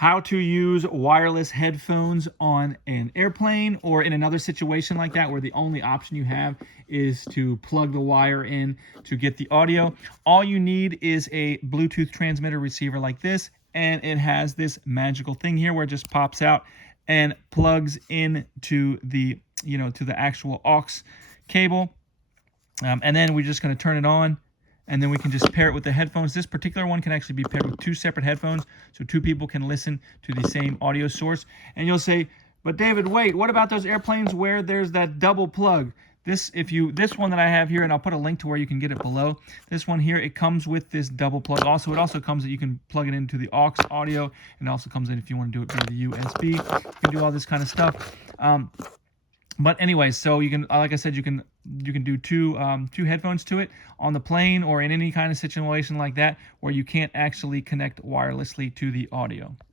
how to use wireless headphones on an airplane or in another situation like that where the only option you have is to plug the wire in to get the audio. All you need is a Bluetooth transmitter receiver like this, and it has this magical thing here where it just pops out and plugs into the, to the actual aux cable. And then we're just going to turn it on, and then we can just pair it with the headphones. This particular one can actually be paired with 2 separate headphones, so 2 people can listen to the same audio source. And you'll say, but David, wait, what about those airplanes where there's that double plug? This one that I have here, and I'll put a link to where you can get it below. This one here, it comes with this double plug. Also, it also comes that you can plug it into the aux audio, and it also comes in if you want to do it via the USB. You can do all this kind of stuff. But anyway, so you can, like I said, you can do two headphones to it on the plane or in any kind of situation like that where you can't actually connect wirelessly to the audio.